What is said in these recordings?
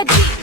Said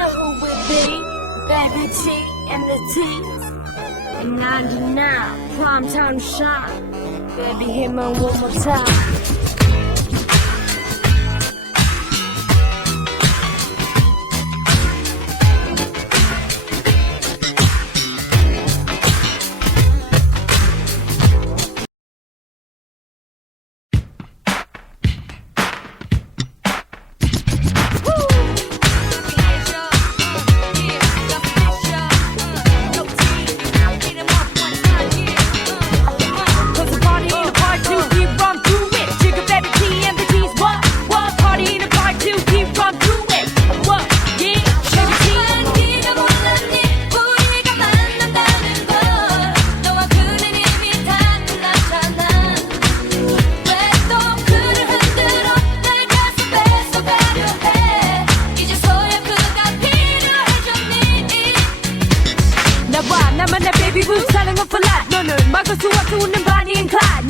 know who be. Baby T and the T's. And 99, prime time shine. Baby, hit me one more time.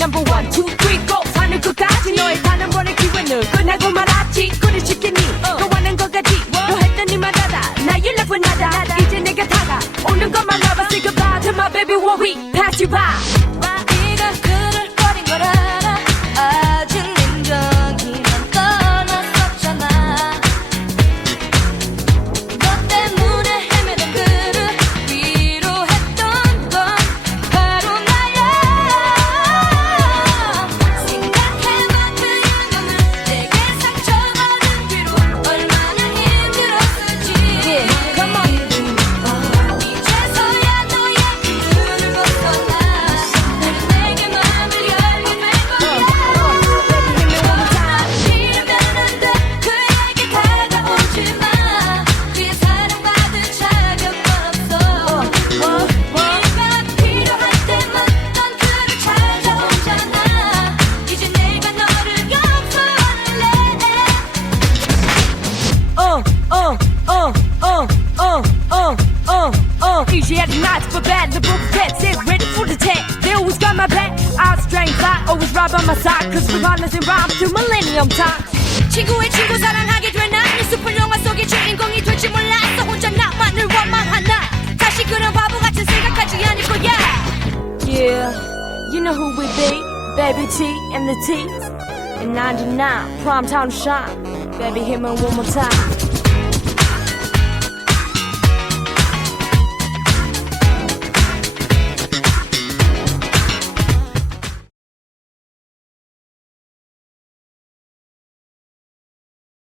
number one, two, three, go 하늘 끝까지 너의 단 한 번의 기회는 끝나고 말았지 그리 쉽게 니 uh. 원하는 것 같지 너 했던 이마다다 나 you never nada 이제 내가 다가오는 것만 알아 Say goodbye to my baby while we pass you by right by my side Cause we're partners in rhyme through millennium time. 친구의 친구 사랑하게 되나? 이 슬픈 영화 속의 주인공이 될지 몰라.서 혼자 나만을 원망하나? 다시 그런 바보 같은 생각하지 않을 거야. Yeah, you know who we be. Baby T and the T's. And 99 prime time shine. Baby hit me one more time.